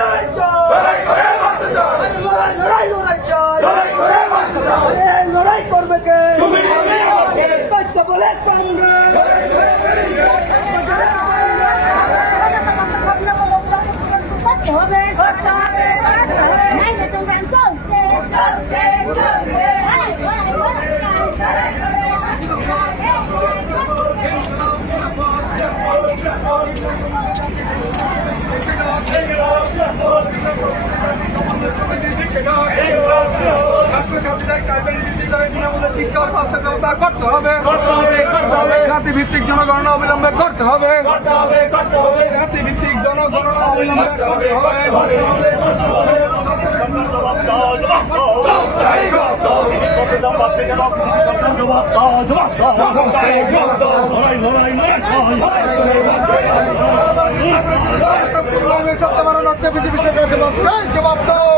লড়াই চাই লড়াই করে মারতে চাই লড়াই করবে কে তুমি আমি আমাকে বাচ্চা বলে কংগ্রেস করতে হবে করতে হবে নাই না তোমরা চলছে চলছে চলছে করতে হবে জাতি ভিত্তিক জনগণনা অবিলম্বে করতে হবে। জাতি জনগণনা অবিলম্বে করতে হবে। হচ্ছে পৃথিবীর সরকার। জবাব দাও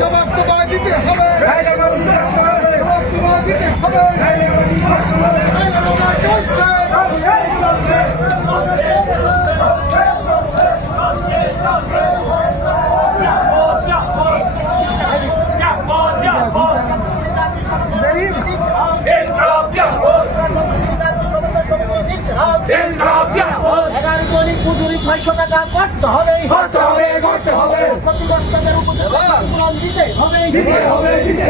জবাব তোমায় দিতে হবে। জবাব তোমায় দিতে হবে। এই চলছে। মজুরি ছয়শো টাকা করতে হবে করতে হবে। করতে হবে দিতে দিতে দিতে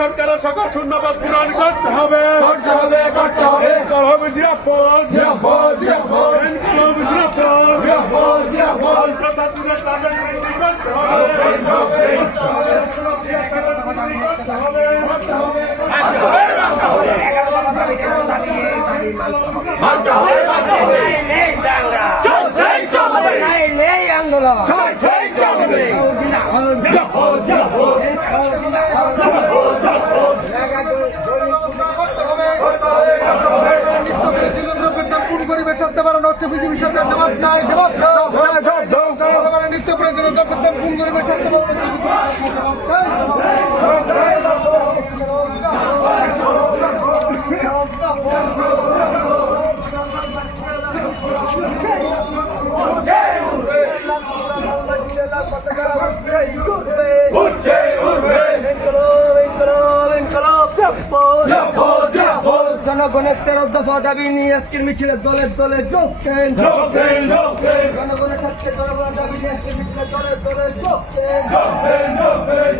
সরকারের সকল শূন্যবাদ পূরণ করতে হবে। করতে হবে করতে হবে। করতে হবে জিরাফত জিরাফত, জিরাফত। ইনকলাব কোন পরিবেশ সত্যবারণ হচ্ছে পৃথিবী সরকার জবাব চাই জবাব নিত্য প্রয়োজনীয় দ্রব্যের কোন পরিবেশ সত্যবারণ হচ্ছে জবাব জনগণের তেরো দফা দাবি নিয়ে আজকের মিছিলে দলে দলে যোগছেন জনগণের কাছে জনগণের দাবি নিয়ে আজকের মিছিলে দলে দলে যোগছেন যোগদেন, যোগদেন।